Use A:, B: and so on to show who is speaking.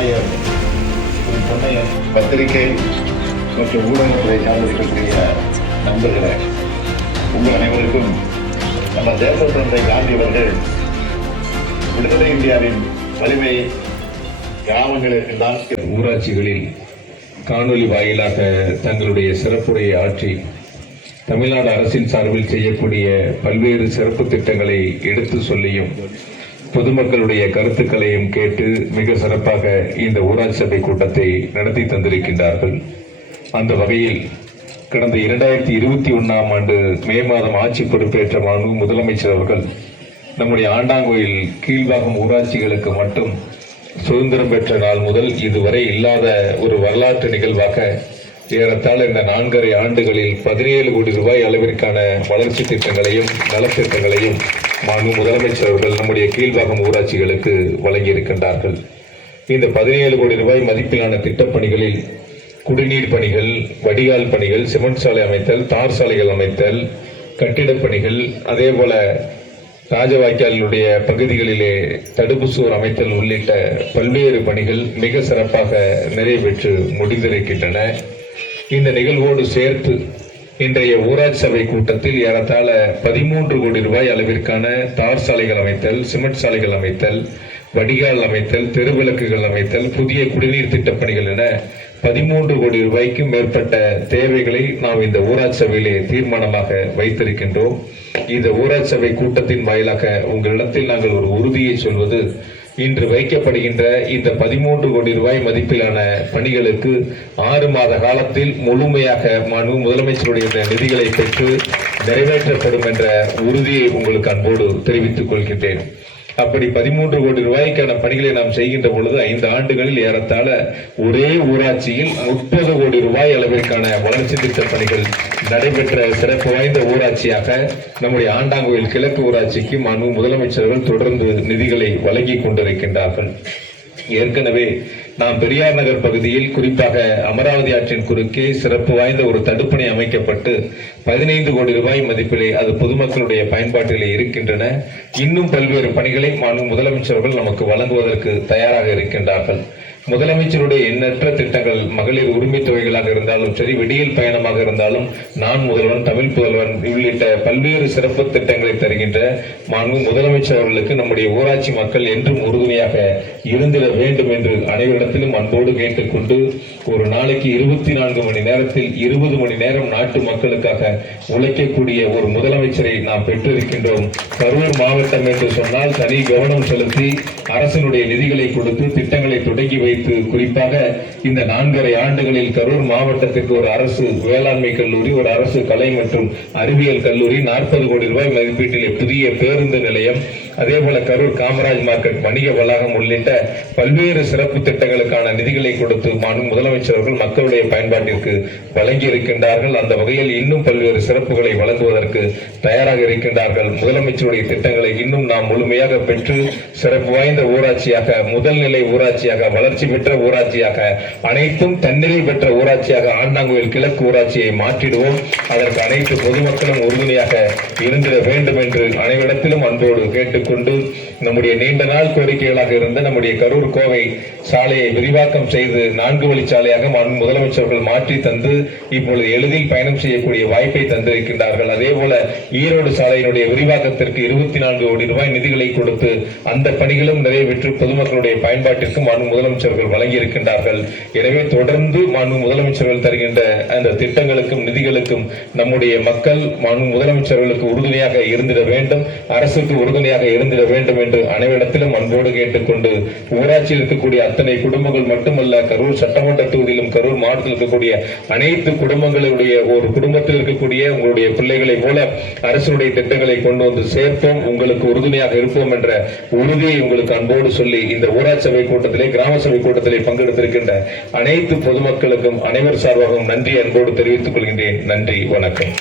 A: பொன்னையன் பத்திரிகை மற்றும் ஊடகத்துறை சார்ந்திருக்கக்கூடிய நண்பர்களே உங்கள் அனைவருக்கும் நம்ம தேச தந்தை காந்தி அவர்கள் விடுதலை இந்தியாவின் வலிமை கிராமங்களில் தான்
B: ஊராட்சிகளில் காணொலி வாயிலாக தங்களுடைய சிறப்புரையை ஆற்றி தமிழ்நாடு அரசின் சார்பில் செய்யக்கூடிய பல்வேறு சிறப்பு திட்டங்களை எடுத்து சொல்லியும் பொதுமக்களுடைய கருத்துக்களையும் கேட்டு மிக சிறப்பாக இந்த ஊராட்சி சபை கூட்டத்தை நடத்தி தந்திருக்கின்றார்கள். அந்த வகையில் கடந்த இரண்டாயிரத்தி இருபத்தி ஒன்னாம் ஆண்டு மே மாதம் ஆட்சி பொறுப்பேற்ற மாண்பு முதலமைச்சர் அவர்கள் நம்முடைய ஆண்டாங்கோயில் கீழ்வாகம் ஊராட்சிகளுக்கு மட்டும் சுதந்திரம் பெற்ற நாள் முதல் இதுவரை இல்லாத ஒரு வரலாற்று நிகழ்வாக ஏறத்தாழ இந்த நான்கரை ஆண்டுகளில் பதினேழு கோடி ரூபாய் அளவிற்கான வளர்ச்சி திட்டங்களையும் நலத்திட்டங்களையும் மாண்பு முதலமைச்சர் அவர்கள் நம்முடைய கீழ்வாகம் ஊராட்சிகளுக்கு வழங்கியிருக்கின்றார்கள். இந்த பதினேழு கோடி ரூபாய் மதிப்பிலான திட்டப்பணிகளில் குடிநீர் பணிகள் வடிகால் பணிகள் சிமெண்ட் சாலை அமைத்தல் தார் சாலைகள் அமைத்தல் கட்டிடப் பணிகள் அதே போல ராஜவாய்க்காலினுடைய பகுதிகளிலே தடுப்பு சுவர் அமைத்தல் உள்ளிட்ட பல்வேறு பணிகள் மிக சிறப்பாக நிறைவேற்று முடிந்திருக்கின்றன. இந்த நிகழ்வோடு சேர்த்து இன்றைய ஊராட்சி சபை கூட்டத்தில் ஏறத்தாழ பதிமூன்று கோடி ரூபாய் அளவிற்கான தார் சாலைகள் அமைத்தல் சிமெண்ட் சாலைகள் அமைத்தல் வடிகால் அமைத்தல் தெருவிளக்குகள் அமைத்தல் புதிய குடிநீர் திட்டப் பணிகள் என பதிமூன்று கோடி ரூபாய்க்கும் மேற்பட்ட தேவைகளை நாம் இந்த ஊராட்சி சபையிலே தீர்மானமாக வைத்திருக்கின்றோம். இந்த ஊராட்சி சபை கூட்டத்தின் வாயிலாக உங்களிடத்தில் நாங்கள் ஒரு உறுதியை சொல்வது இன்று வைக்கப்படுகின்ற இந்த பதிமூன்று கோடி ரூபாய் மதிப்பிலான பணிகளுக்கு ஆறு மாத காலத்தில் முழுமையாக மனு முதலமைச்சருடைய நிதிகளை பெற்று நிறைவேற்றப்படும் என்ற உறுதியை உங்களுக்கு அன்போடு தெரிவித்துக் கொள்கின்றேன். அப்படி பதிமூன்று கோடி ரூபாய்க்கான பணிகளை நாம் செய்கின்ற பொழுது ஐந்து ஆண்டுகளில் ஏறத்தாழ ஒரே ஊராட்சியில் முப்பது கோடி ரூபாய் அளவிற்கான வளர்ச்சி திட்ட பணிகள் நடைபெற்ற சிறப்பு வாய்ந்த ஊராட்சியாக நம்முடைய ஆண்டாங்கோயில் கிழக்கு ஊராட்சிக்கு மாண்பு முதலமைச்சர்கள் தொடர்ந்து நிதிகளை வழங்கி கொண்டிருக்கின்றார்கள். ஏற்கனவே நாம் பெரியார் நகர் பகுதியில் குறிப்பாக அமராவதி ஆற்றின் குறுக்கே சிறப்பு வாய்ந்த ஒரு தடுப்பணை அமைக்கப்பட்டு பதினைந்து கோடி ரூபாய் மதிப்பிலே அது பொதுமக்களுடைய பயன்பாட்டிலே இருக்கின்றன. இன்னும் பல்வேறு பணிகளை மாநில முதலமைச்சர்கள் நமக்கு வழங்குவதற்கு தயாராக இருக்கின்றார்கள். முதலமைச்சருடைய எண்ணற்ற திட்டங்கள் மகளிர் உரிமை தொகைகளாக இருந்தாலும் சரி விடியல் பயணமாக இருந்தாலும் நான் முதல்வன் தமிழ் புதல்வன் உள்ளிட்ட பல்வேறு சிறப்பு திட்டங்களை தருகின்ற மாண்பு முதலமைச்சர் அவர்களுக்கு நம்முடைய ஊராட்சி மக்கள் என்றும் உறுதுணையாக இருந்திட வேண்டும் என்று அனைவரிடத்திலும் அன்போடு கேட்டுக்கொண்டு ஒரு நாளைக்கு இருபத்தி நான்கு மணி நேரத்தில் இருபது மணி நேரம் நாட்டு மக்களுக்காக உழைக்கக்கூடிய ஒரு முதலமைச்சரை நாம் பெற்றிருக்கின்றோம். கரூர் மாவட்டம் என்று சொன்னால் தனி கவனம் செலுத்தி அரசனுடைய நிதிகளை கொடுத்து திட்டங்களை தொடங்கி வைத்து குறிப்பாக இந்த நான்கரை ஆண்டுகளில் கரூர் மாவட்டத்திற்கு ஒரு அரசு வேளாண்மை கல்லூரி ஒரு அரசு கலை மற்றும் அறிவியல் கல்லூரி நாற்பது கோடி ரூபாய் மதிப்பீட்டில் புதிய பேருந்து நிலையம் அதே போல கரூர் காமராஜ் மார்க்கெட் வணிக வளாகம் உள்ளிட்ட பல்வேறு சிறப்பு திட்டங்களுக்கான நிதிகளை கொடுத்து மாண்பு முதலமைச்சர் அவர்கள் மக்களுடைய பயன்பாட்டிற்கு வழங்கி இருக்கின்றார்கள். அந்த வகையில் இன்னும் பல்வேறு சிறப்புகளை வழங்குவதற்கு தயாராக இருக்கின்றார்கள். முதலமைச்சருடைய திட்டங்களை இன்னும் நாம் முழுமையாக பெற்று சிறப்பு வாய்ந்த ஊராட்சியாக முதல் நிலை ஊராட்சியாக வளர்ச்சி பெற்ற ஊராட்சியாக அனைத்தும் தன்னிலை பெற்ற ஊராட்சியாக ஆண்டாங்கோயில் கிழக்கு ஊராட்சியை மாற்றிடுவோம். அதற்கு அனைத்து பொதுமக்களும் உறுதுணையாக இருந்திட வேண்டும் என்று அனைவரிடத்திலும் அன்போடு கொண்டு நம்முடைய நீண்ட நாள் கோரிக்கைகளாக இருந்த நம்முடைய கரூர் கோவை சாலையை விரிவாக்கம் செய்து நான்கு வழிச்சாலையாக சாலையாக முதலமைச்சர்கள் மாற்றி தந்து இப்பொழுது எளிதில் பயணம் செய்யக்கூடிய வாய்ப்பை தந்திருக்கின்றார்கள். அதே போல ஈரோடு சாலையினுடைய விரிவாக்கத்திற்கு இருபத்தி நான்கு கோடி ரூபாய் நிதிகளை கொடுத்து அந்த பணிகளும் நிறைவேற்று பொதுமக்களுடைய பயன்பாட்டிற்கும் மாண்பு முதலமைச்சர்கள் வழங்கி இருக்கின்றார்கள் எனவே தொடர்ந்து மாண்பு முதலமைச்சர்கள் தருகின்ற அந்த திட்டங்களுக்கும் நிதிகளுக்கும் நம்முடைய மக்கள் மாண்பு முதலமைச்சர்களுக்கு உறுதுணையாக இருந்திட வேண்டும். அரசுக்கு உறுதுணையாக இருந்திட வேண்டும் என்று அனைவரிடத்திலும் அன்போடு கேட்டுக்கொண்டு ஊராட்சியில் இருக்கக்கூடிய அத்தனை குடும்பங்கள் மட்டுமல்ல கரூர் சட்டமன்ற தொகுதியிலும் கரூர் மாவட்டத்தில் இருக்கக்கூடிய அனைத்து குடும்பங்களுடைய ஒரு குடும்பத்தில் இருக்கக்கூடிய உங்களுடைய பிள்ளைகளை போல அரசுடைய திட்டங்களை கொண்டு வந்து சேர்ப்போம் உங்களுக்கு உறுதுணையாக இருப்போம் என்ற உறுதியை உங்களுக்கு அன்போடு சொல்லி இந்த ஊராட்சி சபை கூட்டத்திலே கிராம சபை கூட்டத்திலே பங்கெடுத்திருக்கின்ற அனைத்து பொதுமக்களுக்கும் அனைவர் சார்பாகவும் நன்றி அன்போடு தெரிவித்துக் கொள்கின்றேன். நன்றி வணக்கம்.